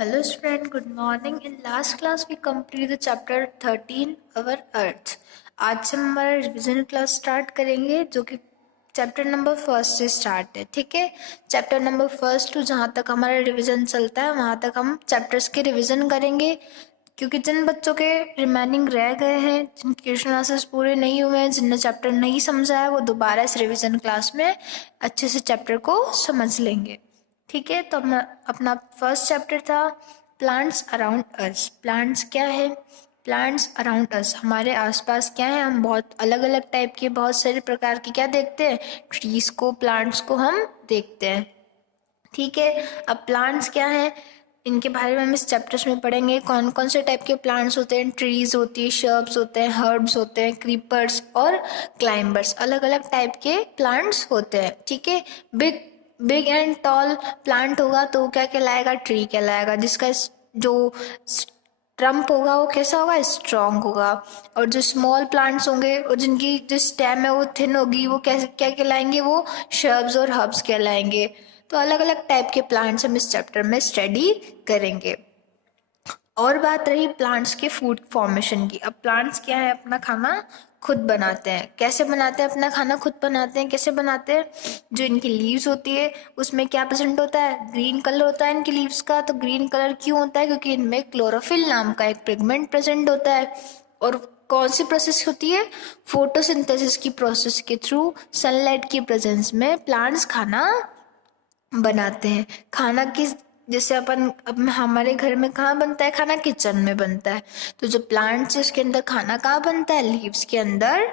Hello student, good morning. In last class we completed the chapter 13 our earth. आज से हमारा revision class start करेंगे जो कि चैप्टर नंबर फर्स्ट से स्टार्ट है. ठीक है, चैप्टर नंबर फर्स्ट टू जहाँ तक हमारा रिवीजन चलता है वहाँ तक हम चैप्टर्स के रिवीजन करेंगे, क्योंकि जिन बच्चों के रिमेनिंग रह गए हैं, जिनके क्वेश्चन आंसर्स पूरे नहीं हुए हैं, जिनने चैप्टर नहीं समझा है, वो दोबारा इस रिवीजन क्लास में अच्छे से चैप्टर को समझ लेंगे. ठीक है, तो अपना फर्स्ट चैप्टर था प्लांट्स अराउंड अस. प्लांट्स क्या है? प्लांट्स अराउंड अस, हमारे आसपास क्या है. हम बहुत अलग अलग टाइप के, बहुत सारे प्रकार के क्या देखते हैं, ट्रीज को, प्लांट्स को हम देखते हैं. ठीक है, अब प्लांट्स क्या है इनके बारे में हम इस चैप्टर्स में पढ़ेंगे. कौन कौन से टाइप के प्लांट्स होते हैं. ट्रीज होती है, शर्ब्स होते हैं, हर्ब्स होते हैं, क्रीपर्स और क्लाइंबर्स. अलग अलग टाइप के प्लांट्स होते हैं. ठीक है, big big and tall plant होगा तो क्या कहलाएगा, ट्री कहलाएगा. जिसका जो ट्रम्प होगा वो कैसा होगा, स्ट्रॉन्ग होगा. और जो स्मॉल प्लांट्स होंगे और जिनकी जो स्टेम है वो थिन होगी, वो क्या क्या कहलाएंगे, वो शर्ब्स और हर्ब्स कहलाएंगे. तो अलग अलग टाइप के प्लांट्स हम इस चैप्टर में स्टडी करेंगे. और बात रही प्लांट्स के फूड फॉर्मेशन की. अब प्लांट्स क्या है, अपना खाना खुद बनाते हैं. कैसे बनाते हैं अपना खाना, खुद बनाते हैं. कैसे बनाते हैं, जो इनकी लीव्स होती है उसमें क्या प्रेजेंट होता है, ग्रीन कलर होता है इनकी लीव्स का. तो ग्रीन कलर क्यों होता है, क्योंकि इनमें क्लोरोफिल नाम का एक पिगमेंट प्रेजेंट होता है. और कौन सी प्रोसेस होती है, फोटोसिंथेसिस की प्रोसेस के थ्रू सनलाइट की प्रेजेंस में प्लांट्स खाना बनाते हैं. खाना किस, जैसे अपन अब हमारे घर में कहाँ बनता है खाना, किचन में बनता है. तो जो प्लांट्स है उसके अंदर खाना कहाँ बनता है, लीव्स के अंदर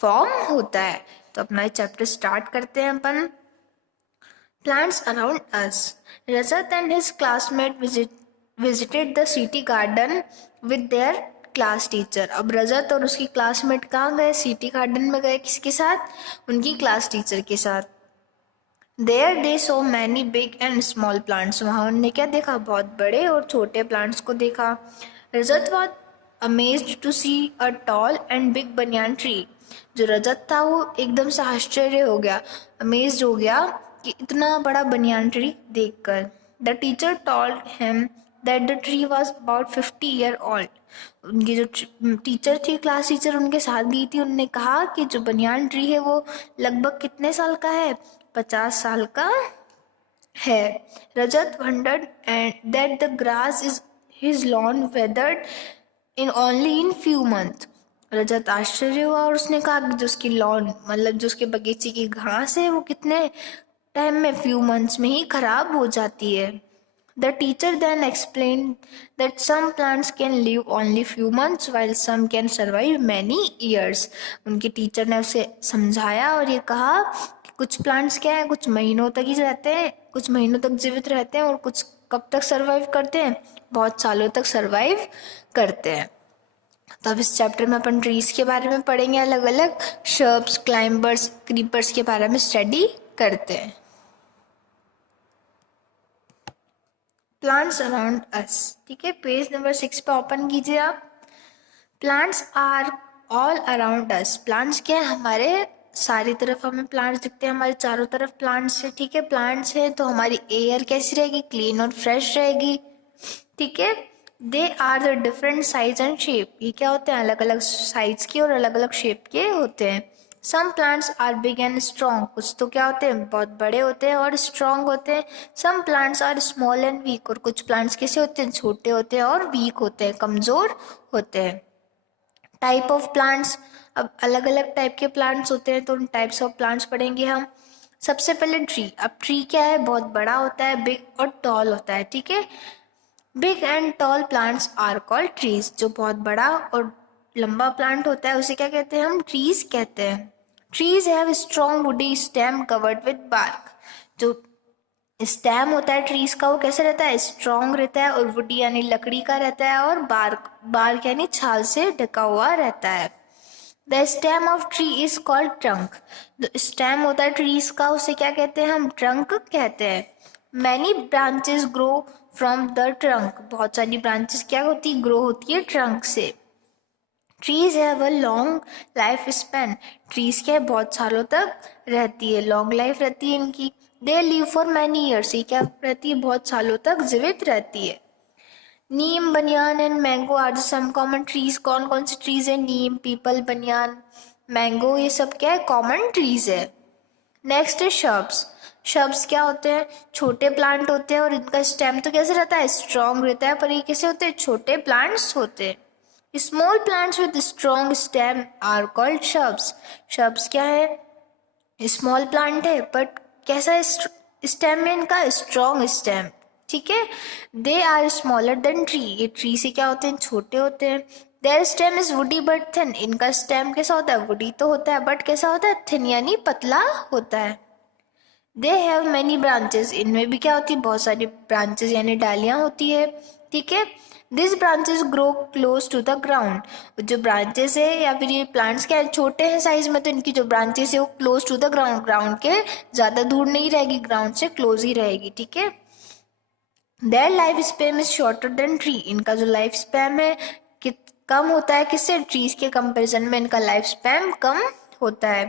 फॉर्म होता है. तो अपना ये चैप्टर स्टार्ट करते हैं अपन. Plants around us. Rajat and his classmate visited the city garden with their class teacher. अब रजत और उसकी क्लासमेट कहाँ गए, सिटी गार्डन में गए. किसके साथ, उनकी क्लास टीचर के साथ. There they saw many big and small plants. वहाँ उन्होंने क्या देखा, बहुत बड़े और छोटे प्लांट्स को देखा. रजत was amazed to see a tall and big banyan tree. जो रजत था वो एकदम से आश्चर्य हो गया, अमेज्ड हो गया कि इतना बड़ा बनियान ट्री देखकर. The teacher told him that the tree was about 50 years old. उनकी जो टीचर थी, क्लास टीचर, उनके साथ गई थी. उन्होंने कहा कि जो बनियान ट्री है वो लगभग कितने साल का है, 50 साल का है. रजत wondered and that the grass is his lawn weathered in only in few months. रजत आश्चर्य हुआ और उसने कहा कि जो उसकी लॉन, मतलब जो उसके बगीचे की घास है वो कितने टाइम में, फ्यू मंथ्स में ही खराब हो जाती है. The teacher then explained that some plants can live only few months while some can survive many years. उनके टीचर ने उसे समझाया और ये कहा कि कुछ प्लांट्स क्या है, कुछ महीनों तक ही रहते हैं, कुछ महीनों तक जीवित रहते हैं, और कुछ कब तक सर्वाइव करते हैं, बहुत सालों तक सर्वाइव करते हैं. तो अब इस चैप्टर में अपन ट्रीज के बारे में पढ़ेंगे, अलग अलग शर्ब्स, क्लाइंबर्स, क्रीपर्स के बारे में स्टडी करते हैं. Plants around us. ठीक है, पेज नंबर 6 पे ओपन कीजिए आप. Plants are all around us. Plants क्या है, हमारे सारी तरफ हमें प्लांट्स दिखते हैं, हमारे चारों तरफ प्लांट्स है. ठीक है, प्लांट्स है तो हमारी एयर कैसी रहेगी, क्लीन और फ्रेश रहेगी. ठीक है, they are the different size and shape. ये क्या होते हैं, अलग अलग साइज के और अलग अलग शेप के होते हैं. Some plants are big and strong. कुछ तो क्या होते हैं, बहुत बड़े होते हैं और स्ट्रॉन्ग होते हैं. Some plants are small and weak. और कुछ प्लांट्स कैसे होते हैं, छोटे होते हैं और वीक होते हैं, कमजोर होते हैं. Type of plants. अब अलग अलग टाइप के प्लांट्स होते हैं तो उन टाइप्स ऑफ प्लांट्स पढ़ेंगे हम. सबसे पहले ट्री. अब ट्री क्या है, बहुत बड़ा होता है, बिग और टॉल होता है. ठीक है, big and tall plants are called trees. जो बहुत बड़ा और लंबा प्लांट होता है उसे क्या कहते हैं, हम ट्रीज कहते हैं. Trees have strong woody stem covered with bark. जो स्टेम होता है ट्रीज का वो कैसे रहता है, स्ट्रॉन्ग रहता है, और वुडी यानी लकड़ी का रहता है, और बार्क बार्क यानी छाल से ढका हुआ रहता है. The stem of tree is called trunk. जो स्टेम होता है ट्रीज का उसे क्या कहते हैं, हम ट्रंक कहते हैं. Many branches grow from the trunk. बहुत सारी ब्रांचेस क्या होती है, ग्रो होती है ट्रंक से. Trees have a long life span. Trees क्या है, बहुत सालों तक रहती है, लॉन्ग लाइफ रहती है इनकी. दे लिव फॉर मैनी ईयर्स. ये क्या रहती है, बहुत सालों तक जीवित रहती है. Neem, banyan and mango are the some common trees. कौन कौन से ट्रीज है? नीम, पीपल, बनियान, मैंगो, ये सब क्या है? कॉमन ट्रीज है। नेक्स्ट है शब्स। शब्स क्या होते हैं? छोटे प्लांट होते हैं और इनका स्टेम तो कैसे रहता है? स्ट्रॉन्ग रहता है। पर ये कैसे होते हैं? छोटे प्लांट्स होते हैं। Small plants with strong stem are called shrubs. Shrubs क्या है? स्मॉल प्लांट है बट कैसा स्टेम है इनका? Strong stem. ठीक है। They are smaller than tree. ये ट्री से क्या होते हैं? छोटे होते हैं। Their stem is woody but thin. इनका स्टेम कैसा होता है? वुडी तो होता है बट कैसा होता है? थिन यानी पतला होता है। They have many branches. इनमें भी क्या होती है? बहुत सारी ब्रांचेस यानी डालियां होती है। ठीक है। This branches grow close to the ground. जो ब्रांचेस है या फिर ये प्लांट्स क्या है? छोटे हैं साइज में, तो इनकी जो ब्रांचेस है वो close to the ground, ground के ज्यादा दूर नहीं रहेगी, ग्राउंड से क्लोज ही रहेगी। ठीक है। Their life span is shorter than tree. इनका जो लाइफ स्पैन है कम होता है किससे? ट्रीज के कंपेरिजन में इनका लाइफ स्पैन कम होता है।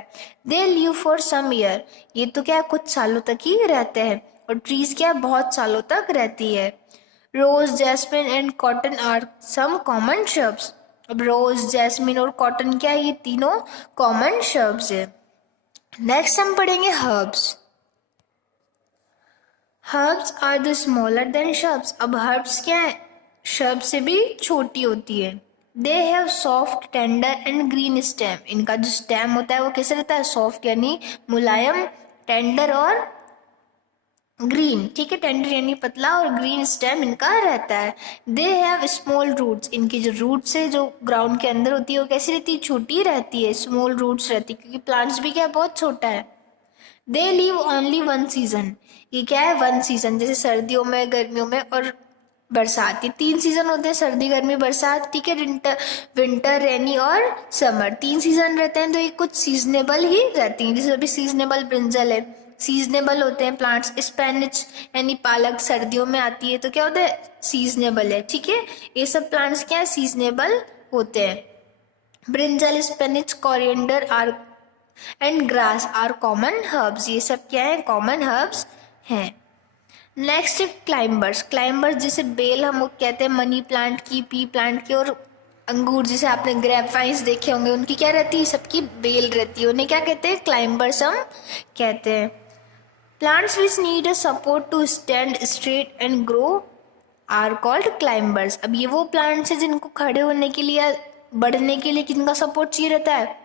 They live for some year. ये तो क्या है? कुछ सालों तक ही रहते हैं। और ट्रीज क्या है? बहुत सालों तक रहती है। Rose, jasmine and cotton are some common shrubs. अब रोज, जैस्मिन और कॉटन क्या है? ये तीनों कॉमन शब्स है। नेक्स्ट हम पढ़ेंगे herbs. Herbs are the smaller than shrubs. अब हर्ब्स क्या है? शब्द से भी छोटी होती है। They have soft, tender and green stem. इनका जो स्टेम होता है वो कैसे रहता है? सॉफ्ट यानी मुलायम, टेंडर और ग्रीन। ठीक है। टेंडर यानी पतला और ग्रीन स्टेम इनका रहता है। They have small roots. इनकी जो रूट्स है जो ग्राउंड के अंदर होती है वो कैसी रहती है? छोटी रहती है, स्मॉल रूट्स रहती है, क्योंकि प्लांट्स भी क्या है? बहुत छोटा है। They live only one season. ये क्या है? वन सीजन, जैसे सर्दियों में, गर्मियों में और बरसात, ये तीन सीजन होते हैं, सर्दी, गर्मी, बरसात। ठीक है। विंटर, विंटर, रेनी और समर, तीन सीजन रहते हैं। तो ये कुछ सीजनेबल ही रहती हैं। जैसे अभी सीजनेबल ब्रिंजल है, सीजनेबल होते हैं प्लांट्स। स्पेनिच यानी पालक सर्दियों में आती है, तो क्या होता है? सीजनेबल है। ठीक है। ये सब प्लांट्स क्या है? सीजनेबल होते हैं। Brinjal, spinach, coriander are and grass are common herbs. ये सब क्या है? कॉमन हर्ब्स हैं। Next climbers. क्लाइंबर्स जैसे बेल हम कहते हैं मनी प्लांट की, पी प्लांट की, और अंगूर जैसे आपने ग्रेप वाइन्स देखे होंगे, उनकी क्या रहती है? सबकी बेल रहती है। उन्हें क्या कहते हैं? क्लाइंबर्स हम कहते हैं। Plants which need a support to stand straight and grow are called climbers. अब ये वो प्लांट्स हैं जिनको खड़े होने के लिए, बढ़ने के लिए किनका सपोर्ट चाहिए रहता है?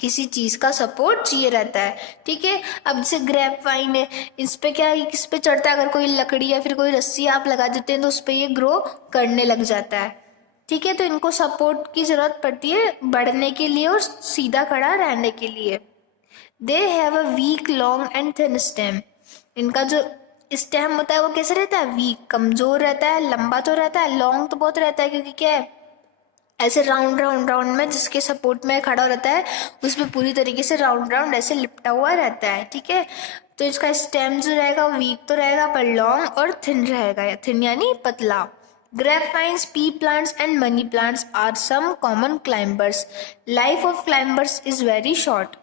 किसी चीज का सपोर्ट चाहिए रहता है। ठीक है। अब जैसे ग्रेप वाइन है, इस पे क्या है? किस पे चढ़ता है? अगर कोई लकड़ी या फिर कोई रस्सी आप लगा देते हैं तो उस पे ये ग्रो करने लग जाता है। ठीक है। तो इनको सपोर्ट की जरूरत पड़ती है बढ़ने के लिए और सीधा खड़ा रहने के लिए। They have a weak, long and thin stem. इनका जो स्टेम होता है वो कैसे रहता है? वीक, कमजोर रहता है। लंबा तो रहता है, लॉन्ग तो बहुत रहता है, क्योंकि क्या है? ऐसे राउंड राउंड राउंड में जिसके सपोर्ट में खड़ा रहता है उसमें पूरी तरीके से राउंड राउंड ऐसे लिपटा हुआ रहता है। ठीक है। तो इसका स्टेम जो रहेगा वो वीक तो रहेगा पर लॉन्ग और थिन रहेगा। थिन यानी पतला। Grape vines, pea plants and money plants are some common climbers. Life of climbers is very short.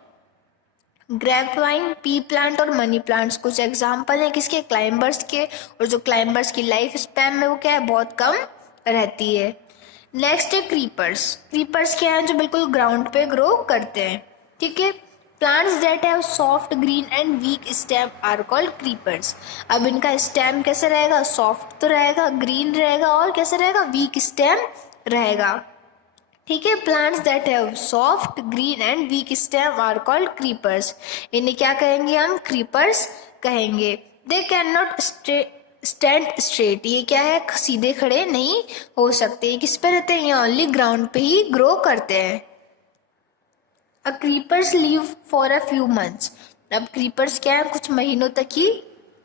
Grape vine, pea plant और मनी प्लांट्स कुछ एग्जाम्पल है किसके? क्लाइंबर्स के। और जो क्लाइंबर्स की लाइफ स्पैन में वो क्या है? बहुत कम रहती है। नेक्स्ट है क्रीपर्स। क्रीपर्स क्या है? जो बिल्कुल ग्राउंड पे ग्रो करते हैं। ठीक है। Plants that have soft, green and weak stem are called creepers. अब इनका स्टेम कैसे रहेगा? सॉफ्ट तो रहेगा, ग्रीन रहेगा और कैसे रहेगा? वीक स्टेम रहेगा। ठीक है। Plants that have soft, green and weak stem are called creepers. इन्हें क्या कहेंगे हम? क्रीपर्स कहेंगे। They can not stand straight. ये क्या है? सीधे खड़े नहीं हो सकते। ये किस पे रहते हैं? ये ओनली ग्राउंड पे ही ग्रो करते हैं। A creepers live for a few months. अब क्रीपर्स क्या है? कुछ महीनों तक ही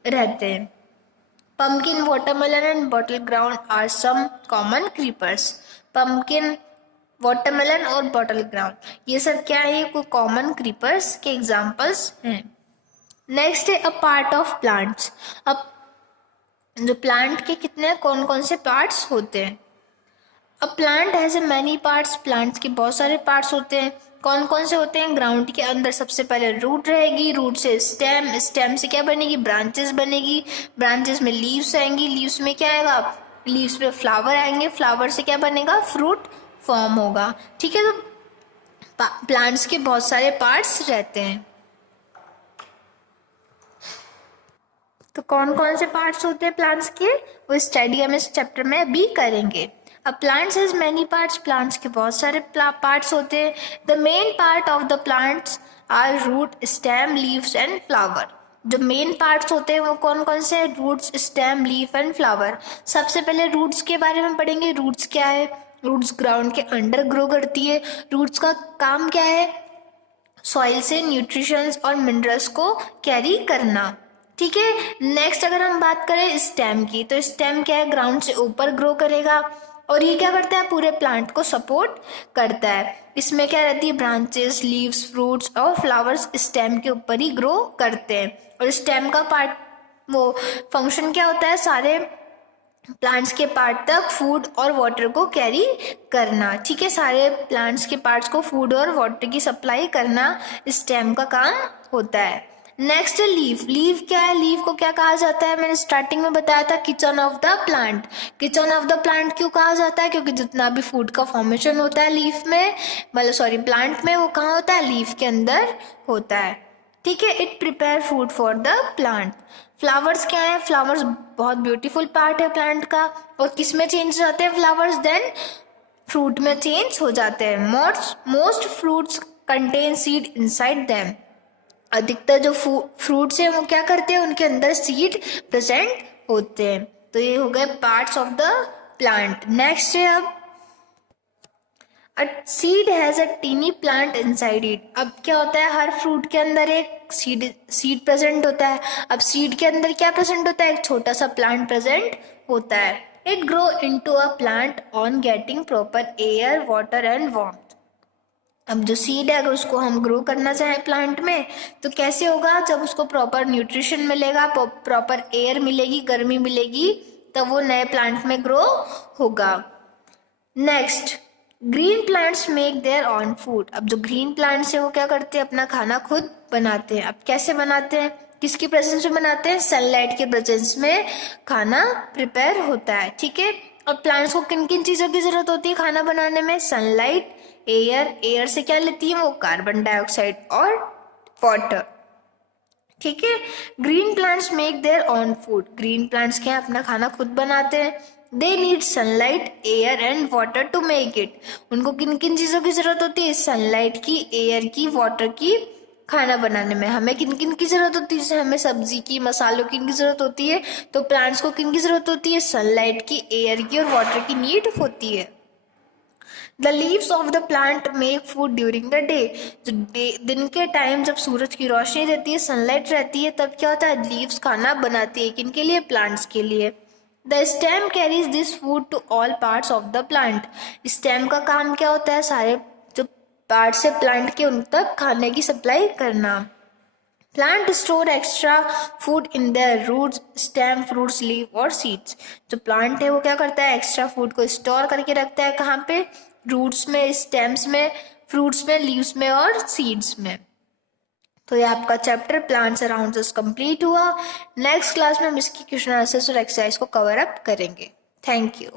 रहते हैं। Pumpkin, watermelon and bottle ground are some common creepers. Pumpkin, watermelon और बॉटल ग्राउंड ये सब क्या है? कोई कॉमन क्रीपर्स के एग्जाम्पल्स हैं। नेक्स्ट है अ पार्ट ऑफ प्लांट्स। अब जो प्लांट के कितने कौन कौन से पार्ट्स होते हैं? अब plant has a many parts. Plants के बहुत सारे पार्ट्स होते हैं। कौन कौन से होते हैं? ग्राउंड के अंदर सबसे पहले रूट रहेगी, रूट से स्टेम, स्टेम से क्या बनेगी? ब्रांचेस बनेगी, ब्रांचेस में लीव्स आएंगी, लीव्स में क्या आएगा? लीव्स में फ्लावर आएंगे, फ्लावर से क्या बनेगा, फ्रूट फॉर्म होगा। ठीक है, तो प्लांट्स के बहुत सारे पार्ट्स रहते हैं। तो कौन कौन से पार्ट्स होते हैं प्लांट्स के, वो स्टडी हम इस चैप्टर में अभी करेंगे। अब plants has many parts, plants के बहुत सारे पार्ट्स होते हैं। The main part of the plants are root, stem, leaves and flower. जो मेन पार्ट्स होते हैं वो कौन कौन से हैं, roots, stem, leaf and flower. सबसे पहले रूट्स के बारे में पढ़ेंगे। रूट्स क्या है, रूट्स ग्राउंड के अंडर ग्रो करती है। रूट्स का काम क्या है, सॉइल से न्यूट्रिशंस और मिनरल्स को कैरी करना। ठीक है, नेक्स्ट अगर हम बात करें स्टेम की, तो स्टेम क्या है, ग्राउंड से ऊपर ग्रो करेगा और ये क्या करता है, पूरे प्लांट को सपोर्ट करता है। इसमें क्या रहती है, ब्रांचेस, लीव्स, फ्रूट्स और फ्लावर्स स्टेम के ऊपर ही ग्रो करते हैं। और स्टेम का पार्ट वो फंक्शन क्या होता है, सारे प्लांट्स के पार्ट तक फूड और वाटर को कैरी करना। ठीक है, सारे प्लांट्स के पार्ट्स को फूड और वाटर की सप्लाई करना स्टेम का काम होता है। Next leaf. लीफ क्या है, लीफ को क्या कहा जाता है, मैंने स्टार्टिंग में बताया था, kitchen of the plant. Kitchen of the plant क्यों कहा जाता है, क्योंकि जितना भी फूड का फॉर्मेशन होता है लीफ में, मतलब सॉरी प्लांट में, वो कहाँ होता है, लीफ के अंदर होता है। ठीक है, it prepare food for the plant. Flowers क्या है, फ्लावर्स बहुत ब्यूटीफुल पार्ट है प्लांट का, और किस में चेंज हो जाते हैं फ्लावर्स, देन फ्रूट में चेंज हो जाते हैं। Most fruits contain seed inside them. अधिकतर जो फ्रूट्स हैं वो क्या करते हैं, उनके अंदर सीड प्रेजेंट होते हैं। तो ये हो गए parts of the plant. Next है अब a seed has a tiny plant inside it. अब क्या होता है, हर फ्रूट के अंदर एक सीड प्रेजेंट होता है। अब सीड के अंदर क्या प्रेजेंट होता है, एक छोटा सा प्लांट प्रेजेंट होता है। It grow into a plant on getting proper air, water and warmth. अब जो सीड है, अगर उसको हम ग्रो करना चाहें प्लांट में, तो कैसे होगा, जब उसको प्रॉपर न्यूट्रिशन मिलेगा, प्रॉपर एयर मिलेगी, गर्मी मिलेगी, तब वो नए प्लांट में ग्रो होगा। Next, green plants make their own food. अब जो ग्रीन प्लांट्स है वो क्या करते हैं, अपना खाना खुद बनाते हैं। अब कैसे बनाते हैं, किसकी प्रेजेंस में बनाते हैं, सनलाइट के प्रेजेंस में खाना प्रिपेयर होता है। ठीक है, और प्लांट्स को किन किन चीज़ों की जरूरत होती है खाना बनाने में, सनलाइट, एयर से क्या लेती है वो, कार्बन डाइऑक्साइड और वाटर। ठीक है, green plants make their own food. Green plants क्या है, अपना खाना खुद बनाते हैं। They need sunlight, air and water to make it. उनको किन किन चीज़ों की जरूरत होती है, सनलाइट की, एयर की, वाटर की। खाना बनाने में हमें किन किन की जरूरत होती है, जैसे हमें सब्जी की, मसालों की इनकी जरूरत होती है, तो प्लांट्स को किन की जरूरत होती है, सनलाइट की, एयर की और वाटर की नीड होती है। The leaves of the plant make food during the day. जो दिन के टाइम जब सूरज की रोशनी रहती है, सनलाइट रहती है, तब क्या होता है, लीव्स खाना बनाती है। किन के लिए, प्लांट्स के लिए। The stem carries this food to all parts of the plant. Stem का काम क्या होता है, सारे जो पार्ट्स है प्लांट के उन तक खाने की सप्लाई करना। Plant store extra food in their roots, stem, fruits, leave और सीड्स। जो प्लांट है वो क्या करता है, एक्स्ट्रा फूड को स्टोर करके रखता है, कहाँ पे, रूट्स में, स्टेम्स में, फ्रूट्स में, लीव्स में और सीड्स में। तो ये आपका चैप्टर प्लांट्स अराउंड अस कंप्लीट हुआ। नेक्स्ट क्लास में हम इसकी क्वेश्चन आंसर्स और एक्सरसाइज को कवर अप करेंगे। Thank you.